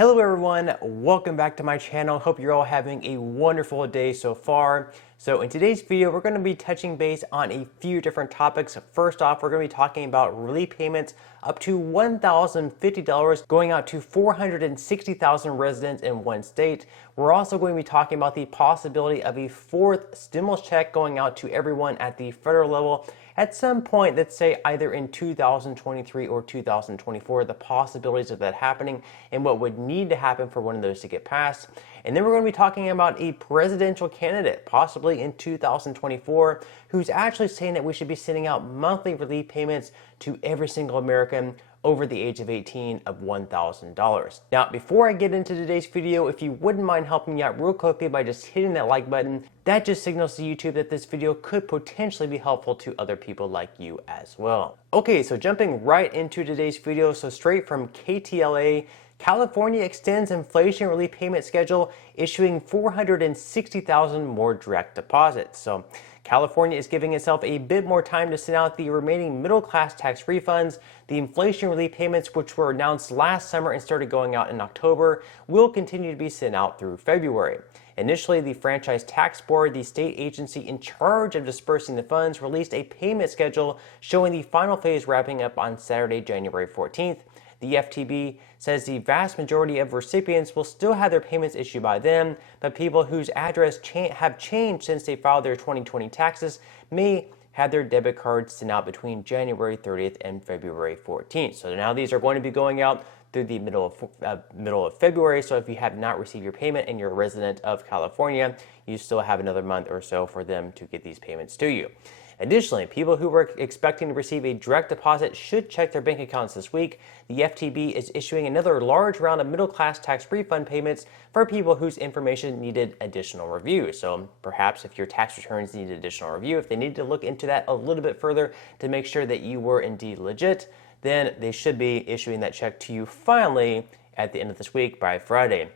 Hello everyone, welcome back to my channel. Hope you're all having a wonderful day so far. So in today's video, we're going to be touching base on a few different topics. First off, we're going to be talking about relief payments up to $1,050 going out to 460,000 residents in one state. We're also going to be talking about the possibility of a fourth stimulus check going out to everyone at the federal level at some point, let's say either in 2023 or 2024, the possibilities of that happening and what would need to happen for one of those to get passed. And then we're going to be talking about a presidential candidate, possibly in 2024, who's actually saying that we should be sending out monthly relief payments to every single American over the age of 18 of $1,000. Now, before I get into today's video, if you wouldn't mind helping me out real quickly by just hitting that like button, that just signals to YouTube that this video could potentially be helpful to other people like you as well. Okay, so jumping right into today's video, so straight from KTLA, California extends inflation relief payment schedule, issuing 460,000 more direct deposits. So California is giving itself a bit more time to send out the remaining middle-class tax refunds. The inflation relief payments, which were announced last summer and started going out in October, will continue to be sent out through February. Initially, the Franchise Tax Board, the state agency in charge of dispersing the funds, released a payment schedule showing the final phase wrapping up on Saturday, January 14th. The FTB says the vast majority of recipients will still have their payments issued by them, but people whose address have changed since they filed their 2020 taxes may have their debit cards sent out between January 30th and February 14th. So now these are going to be going out through the middle of February. So if you have not received your payment and you're a resident of California, you still have another month or so for them to get these payments to you. Additionally, people who were expecting to receive a direct deposit should check their bank accounts this week. The FTB is issuing another large round of middle-class tax refund payments for people whose information needed additional review. So perhaps if your tax returns needed additional review, if they need to look into that a little bit further to make sure that you were indeed legit, then they should be issuing that check to you finally at the end of this week by Friday.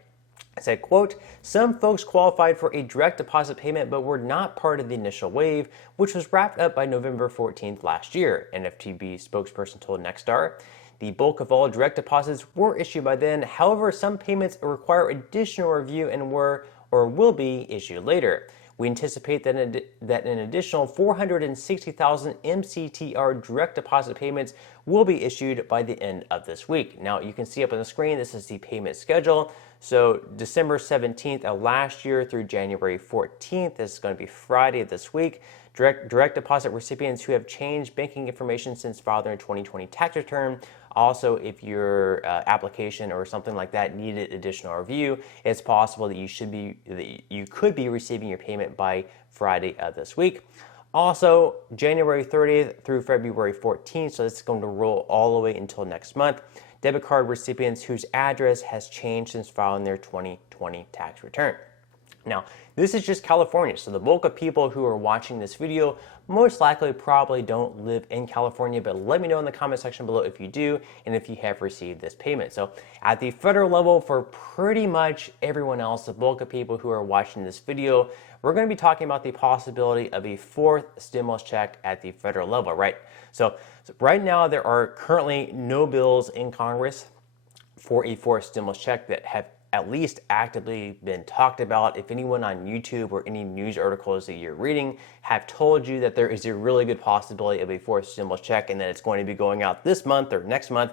I said, quote, some folks qualified for a direct deposit payment but were not part of the initial wave, which was wrapped up by November 14th last year, an FTB spokesperson told Nexstar. The bulk of all direct deposits were issued by then. However, some payments require additional review and were or will be issued later. We anticipate that an additional 460,000 MCTR direct deposit payments will be issued by the end of this week. Now, you can see up on the screen, this is the payment schedule. So December 17th of last year through January 14th, this is going to be Friday of this week. Direct deposit recipients who have changed banking information since filing their 2020 tax return. Also, if your application or something like that needed additional review, it's possible that you could be receiving your payment by Friday of this week. Also, January 30th through February 14th, so it's going to roll all the way until next month. Debit card recipients whose address has changed since filing their 2020 tax return. Now, this is just California, so the bulk of people who are watching this video most likely probably don't live in California, but let me know in the comment section below if you do and if you have received this payment. So at the federal level, for pretty much everyone else, the bulk of people who are watching this video, we're going to be talking about the possibility of a fourth stimulus check at the federal level, right? So right now, there are currently no bills in Congress for a fourth stimulus check that have at least actively been talked about. If anyone on YouTube or any news articles that you're reading have told you that there is a really good possibility of a fourth stimulus check and that it's going to be going out this month or next month,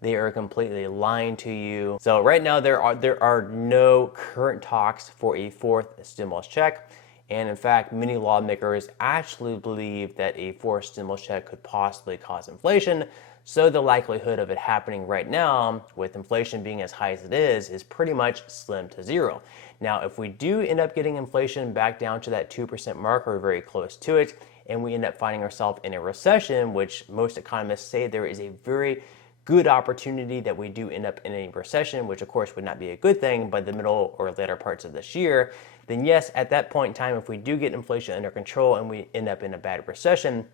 they are completely lying to you. So right now there are no current talks for a fourth stimulus check. And in fact, many lawmakers actually believe that a fourth stimulus check could possibly cause inflation. So the likelihood of it happening right now, with inflation being as high as it is pretty much slim to zero. Now, if we do end up getting inflation back down to that 2% mark or very close to it, and we end up finding ourselves in a recession, which most economists say there is a very good opportunity that we do end up in a recession, which of course would not be a good thing by the middle or later parts of this year, then yes, at that point in time, if we do get inflation under control and we end up in a bad recession,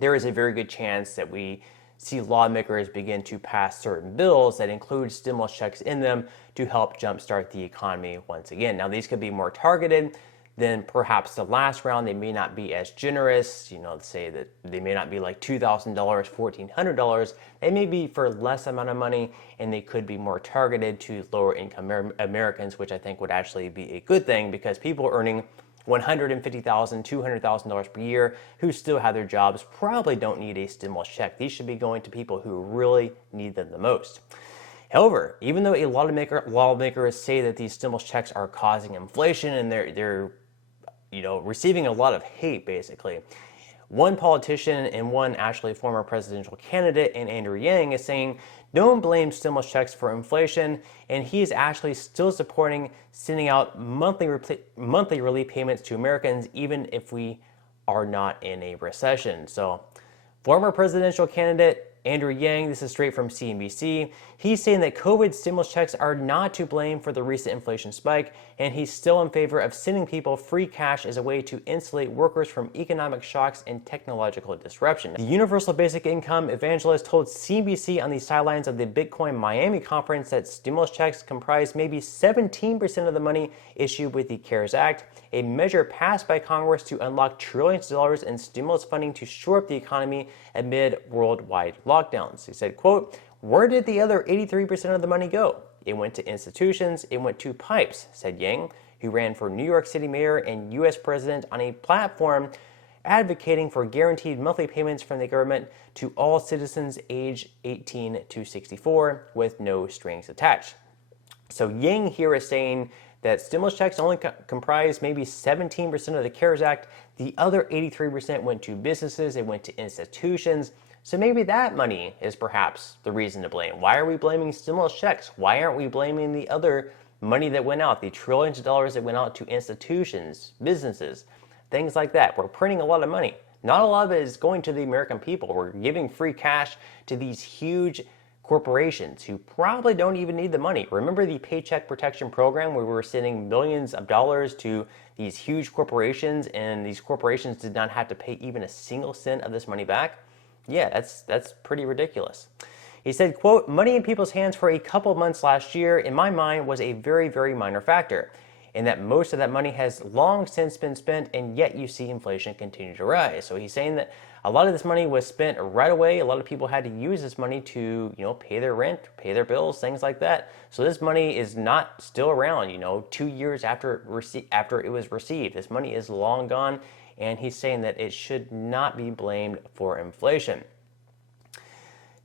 there is a very good chance that we see lawmakers begin to pass certain bills that include stimulus checks in them to help jumpstart the economy once again. Now, these could be more targeted. then perhaps the last round they may not be as generous. Let's say that they may not be like $2,000, $1,400. They may be for less amount of money, and they could be more targeted to lower income Americans, which I think would actually be a good thing, because people earning $150,000, $200,000 per year who still have their jobs probably don't need a stimulus check. These should be going to people who really need them the most. However, even though a lot of lawmakers say that these stimulus checks are causing inflation and they're receiving a lot of hate, basically, one politician and one actually former presidential candidate, and Andrew Yang, is saying don't blame stimulus checks for inflation, and he is actually still supporting sending out monthly relief payments to Americans even if we are not in a recession. So, former presidential candidate Andrew Yang, this is straight from CNBC, he's saying that COVID stimulus checks are not to blame for the recent inflation spike, and he's still in favor of sending people free cash as a way to insulate workers from economic shocks and technological disruption. The Universal Basic Income evangelist told CNBC on the sidelines of the Bitcoin Miami conference that stimulus checks comprise maybe 17% of the money issued with the CARES Act, a measure passed by Congress to unlock trillions of dollars in stimulus funding to shore up the economy amid worldwide lockdowns. He said, quote, "Where did the other 83% of the money go? It went to institutions, it went to pipes," said Yang, who ran for New York City mayor and U.S. president on a platform advocating for guaranteed monthly payments from the government to all citizens aged 18 to 64 with no strings attached. So Yang here is saying that stimulus checks only comprise maybe 17% of the CARES Act. The other 83% went to businesses, it went to institutions. So maybe that money is perhaps the reason to blame. Why are we blaming stimulus checks? Why aren't we blaming the other money that went out, the trillions of dollars that went out to institutions, businesses, things like that? We're printing a lot of money. Not a lot of it is going to the American people. We're giving free cash to these huge corporations who probably don't even need the money. Remember the Paycheck Protection Program where we were sending millions of dollars to these huge corporations, and these corporations did not have to pay even a single cent of this money back? Yeah, that's pretty ridiculous. He said, quote, "Money in people's hands for a couple months last year, in my mind, was a very, very minor factor, and that most of that money has long since been spent, and yet you see inflation continue to rise." So he's saying that a lot of this money was spent right away. A lot of people had to use this money to, pay their rent, pay their bills, things like that. So this money is not still around, 2 years after it was received. This money is long gone, and he's saying that it should not be blamed for inflation.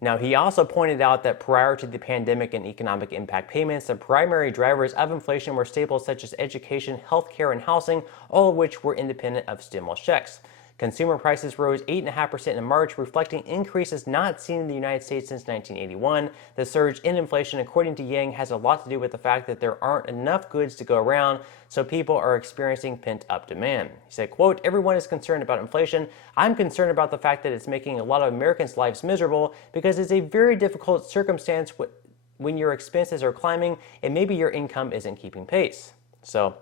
Now, he also pointed out that prior to the pandemic and economic impact payments, the primary drivers of inflation were staples such as education, healthcare, and housing, all of which were independent of stimulus checks. Consumer prices rose 8.5% in March, reflecting increases not seen in the United States since 1981. The surge in inflation, according to Yang, has a lot to do with the fact that there aren't enough goods to go around, so people are experiencing pent-up demand. He said, quote, "Everyone is concerned about inflation. I'm concerned about the fact that it's making a lot of Americans' lives miserable because it's a very difficult circumstance when your expenses are climbing and maybe your income isn't keeping pace." So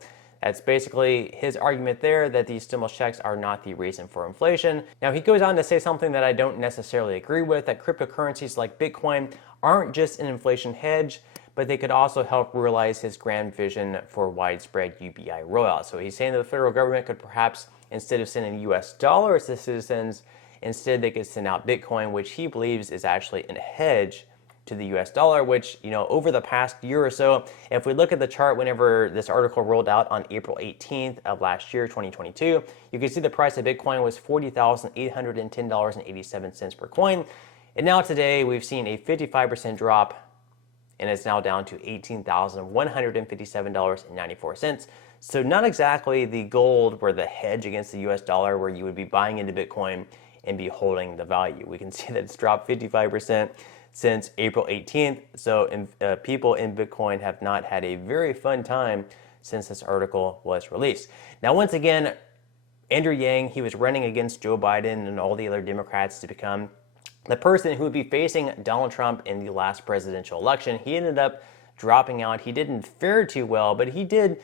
that's basically his argument there, that these stimulus checks are not the reason for inflation. Now, he goes on to say something that I don't necessarily agree with, that cryptocurrencies like Bitcoin aren't just an inflation hedge, but they could also help realize his grand vision for widespread UBI rollout. So he's saying that the federal government could perhaps, instead of sending US dollars to citizens, instead they could send out Bitcoin, which he believes is actually a hedge to the US dollar, which, over the past year or so, if we look at the chart whenever this article rolled out on April 18th of last year, 2022, you can see the price of Bitcoin was $40,810.87 per coin. And now today we've seen a 55% drop, and it's now down to $18,157.94. So not exactly the gold or the hedge against the US dollar where you would be buying into Bitcoin and be holding the value. We can see that it's dropped 55% since April 18th. So people in Bitcoin have not had a very fun time since this article was released. Now, once again, Andrew Yang, he was running against Joe Biden and all the other Democrats to become the person who would be facing Donald Trump in the last presidential election. He ended up dropping out. He didn't fare too well, but he did,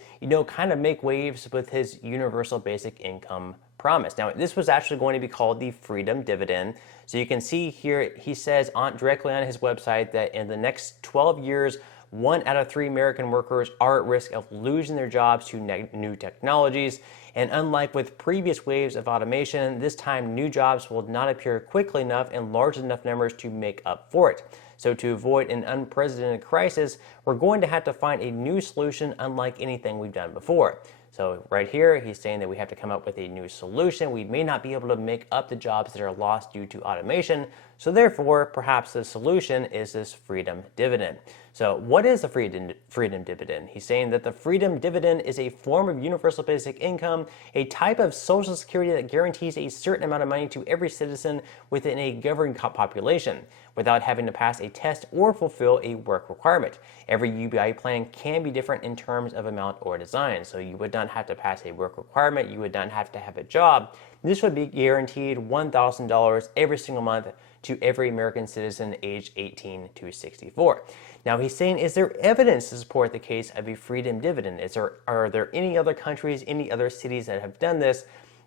kind of make waves with his universal basic income promise. Now, this was actually going to be called the Freedom Dividend. So you can see here, he says directly on his website that in the next 12 years, 1 out of 3 American workers are at risk of losing their jobs to new technologies. And unlike with previous waves of automation, this time new jobs will not appear quickly enough in large enough numbers to make up for it. So to avoid an unprecedented crisis, we're going to have to find a new solution unlike anything we've done before. So right here, he's saying that we have to come up with a new solution. We may not be able to make up the jobs that are lost due to automation. So therefore, perhaps the solution is this Freedom Dividend. So what is the Freedom Dividend? He's saying that the Freedom Dividend is a form of universal basic income, a type of social security that guarantees a certain amount of money to every citizen within a governed population without having to pass a test or fulfill a work requirement. Every UBI plan can be different in terms of amount or design. So you would not have to pass a work requirement. You would not have to have a job. This would be guaranteed $1,000 every single month to every American citizen aged 18 to 64. Now he's saying, is there evidence to support the case of a Freedom Dividend? Are there any other countries, any other cities that have done this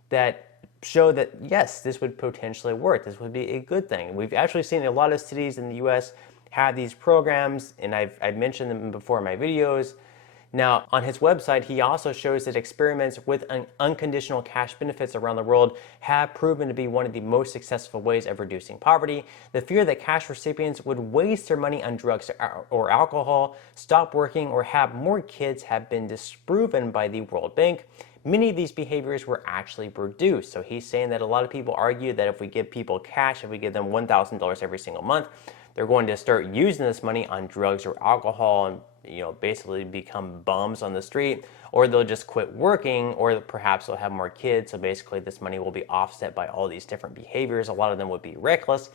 that show that yes, this would potentially work? This would be a good thing. We've actually seen a lot of cities in the US have these programs, and I've mentioned them before in my videos. Now, on his website, he also shows that experiments with unconditional cash benefits around the world have proven to be one of the most successful ways of reducing poverty. The fear that cash recipients would waste their money on drugs or alcohol, stop working, or have more kids have been disproven by the World Bank. Many of these behaviors were actually reduced. So he's saying that a lot of people argue that if we give people cash, if we give them $1,000 every single month, they're going to start using this money on drugs or alcohol and basically become bums on the street, or they'll just quit working, or perhaps they'll have more kids. So basically this money will be offset by all these different behaviors. A lot of them would be reckless.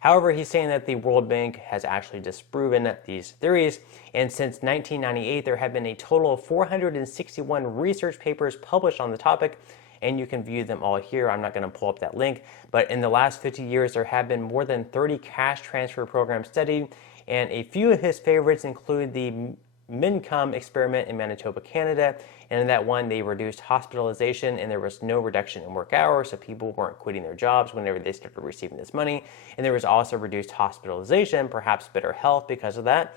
However, he's saying that the World Bank has actually disproven these theories, and since 1998 there have been a total of 461 research papers published on the topic, and you can view them all here. I'm not going to pull up that link, but in the last 50 years there have been more than 30 cash transfer programs studied, and a few of his favorites include the Mincome experiment in Manitoba, Canada, and in that one they reduced hospitalization and there was no reduction in work hours, so people weren't quitting their jobs whenever they started receiving this money, and there was also reduced hospitalization, perhaps better health because of that.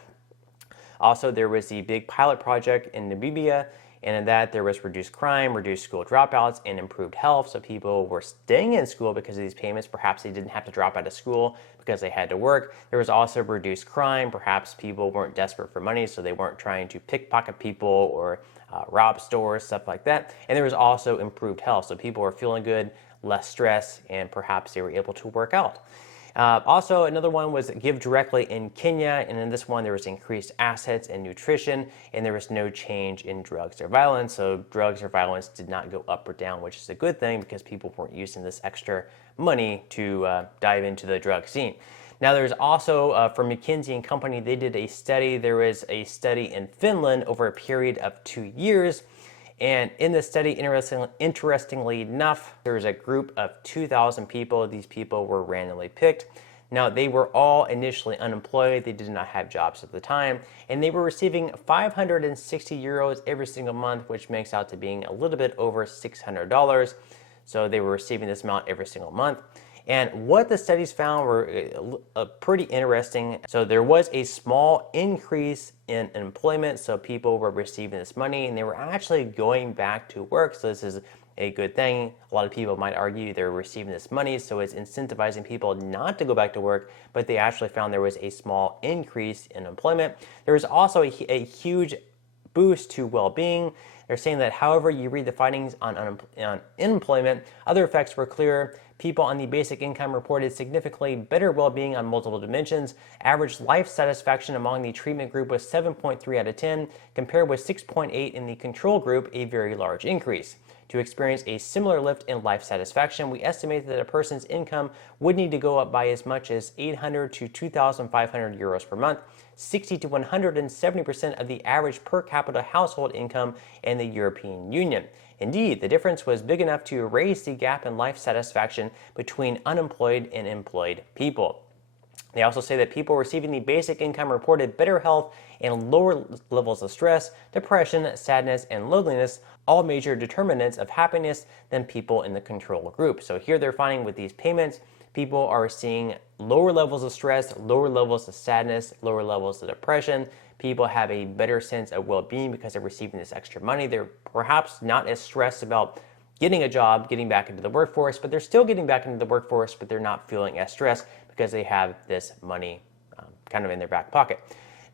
Also, there was the big pilot project in Namibia, and in that there was reduced crime, reduced school dropouts, and improved health. So people were staying in school because of these payments. Perhaps they didn't have to drop out of school because they had to work. There was also reduced crime. Perhaps people weren't desperate for money, so they weren't trying to pickpocket people or rob stores, stuff like that. And there was also improved health. So people were feeling good, less stress, and perhaps they were able to work out. Also, another one was Give Directly in Kenya, and in this one there was increased assets and nutrition, and there was no change in drugs or violence. So drugs or violence did not go up or down, which is a good thing because people weren't using this extra money to dive into the drug scene. Now there's also, from McKinsey and Company, they did a study. There was a study in Finland over a period of 2 years. And in the study, interestingly enough, there was a group of 2,000 people. These people were randomly picked. Now, they were all initially unemployed. They did not have jobs at the time. And they were receiving 560 euros every single month, which makes out to being a little bit over $600. So they were receiving this amount every single month. And what the studies found were pretty interesting. So there was a small increase in employment. So people were receiving this money and they were actually going back to work. So this is a good thing. A lot of people might argue they're receiving this money, so it's incentivizing people not to go back to work, but they actually found there was a small increase in employment. There was also a huge boost to well-being. They're saying that however you read the findings on unemployment, other effects were clear. People on the basic income reported significantly better well-being on multiple dimensions. Average life satisfaction among the treatment group was 7.3 out of 10, compared with 6.8 in the control group, a very large increase. To experience a similar lift in life satisfaction, we estimate that a person's income would need to go up by as much as 800 to 2,500 euros per month, 60 to 170% of the average per capita household income in the European Union. Indeed, the difference was big enough to raise the gap in life satisfaction between unemployed and employed people. They also say that people receiving the basic income reported better health and lower levels of stress, depression, sadness, and loneliness, all major determinants of happiness, than people in the control group. So here they're finding with these payments, people are seeing lower levels of stress, lower levels of sadness, lower levels of depression. People have a better sense of well-being because they're receiving this extra money. They're perhaps not as stressed about getting a job, getting back into the workforce, but they're still getting back into the workforce, but they're not feeling as stressed because they have this money kind of in their back pocket.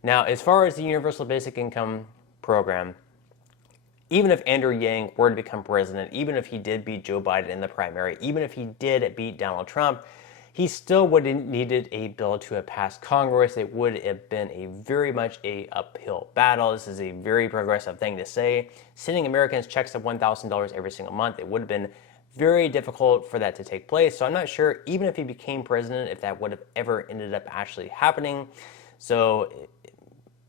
Now, as far as the Universal Basic Income program, even if Andrew Yang were to become president, even if he did beat Joe Biden in the primary, even if he did beat Donald Trump, he still would have needed a bill to have passed Congress. It would have been a very much a uphill battle. This is a very progressive thing to say. Sending Americans checks of $1,000 every single month, it would have been very difficult for that to take place. So I'm not sure, even if he became president, if that would have ever ended up actually happening. So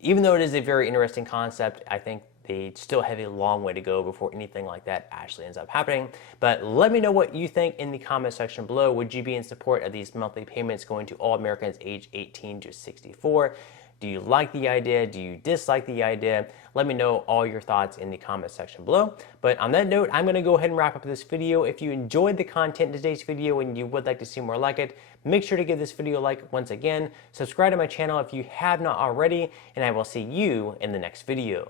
even though it is a very interesting concept, I think they still have a long way to go before anything like that actually ends up happening. But let me know what you think in the comment section below. Would you be in support of these monthly payments going to all Americans aged 18 to 64? Do you like the idea? Do you dislike the idea? Let me know all your thoughts in the comment section below. But on that note, I'm going to go ahead and wrap up this video. If you enjoyed the content in today's video and you would like to see more like it, make sure to give this video a like once again. Subscribe to my channel if you have not already, and I will see you in the next video.